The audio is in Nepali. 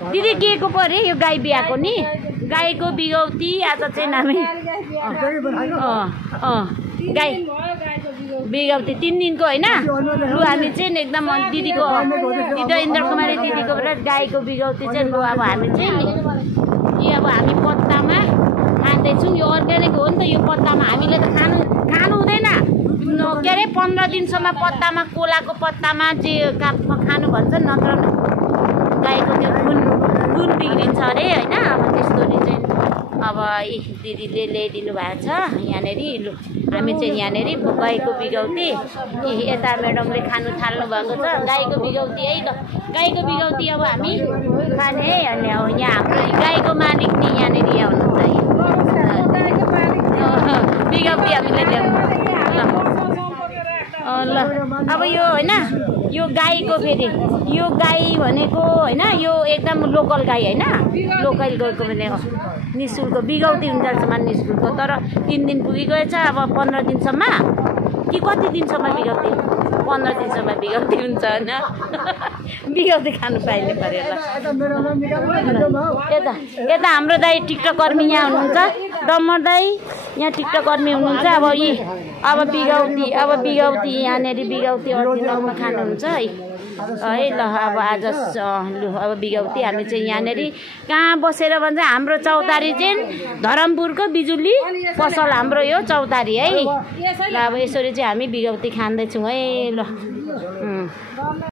दिदी के को परे यो गाई बिहाको नि गाईको बिगौती आज चाहिँ हामी गाई बिगौती 3 दिनको हैन लु हामी चाहिँ एकदम दिदीको दिदी इन्द्र कुमारी दिदीकोबाट गाईको बिगौती चाहिँ लु अब हामी चाहिँ नि अब हामी पत्तामा खाँदैछौँ यो अर्ग्यानिक हो नि त यो पत्तामा हामीले त खानु हुँदैन के अरे 15 दिनसम्म पत्तामा कोलाको पत्तामा चाहिँ खानु भन्छ नत्र गाईको त्यो खुन बिग्रिन्छ अरे हैन अब त्यस्तो नि चाहिँ अब दिदीले ल्याइदिनु भएको छ यहाँनेरि लु हामी चाहिँ यहाँनेरि गाईको बिगौती यता म्याडमले खानु थाल्नु भएको छ गाईको बिगौती है ल गाईको बिगौती अब हामी खाने है अनि अब यहाँ हाम्रो गाईको मालिक नि यहाँनेरि हुनुहुन्छ बिगौती हामीले ल्याउनु ल अब यो हैन यो गाईको फेरि यो गाई भनेको हैन यो एकदम लोकल गाई हैन लोकल गाईको भने निशुल्क बिगौती हुन्छसम्म निशुल्क तर 3 दिन पुगिगएछ अब 15 दिनसम्म कि कति दिनसम्म बिगौती 15 दिनसम्म बिगौती हुन्छ हैन बिगौती खानु पाइने पर्यो ल यता हाम्रो दाइ टिकटक कर्मी यहाँ हुनुहुन्छ डम्बर दाइ यहाँ टिकटक कर्मी हुनुहुन्छ अब बिगौती यहाँनेरि बिगौती अर्जिनलमा खानुहुन्छ है ल अब आज लु अब बिगौती हामी चाहिँ यहाँनेरि कहाँ बसेर भन्छ हाम्रो चौतारी चाहिँ धरमपुरको बिजुली पसल हाम्रो यो चौतारी है ल अब यसरी चाहिँ हामी बिगौती खाँदैछौँ है ल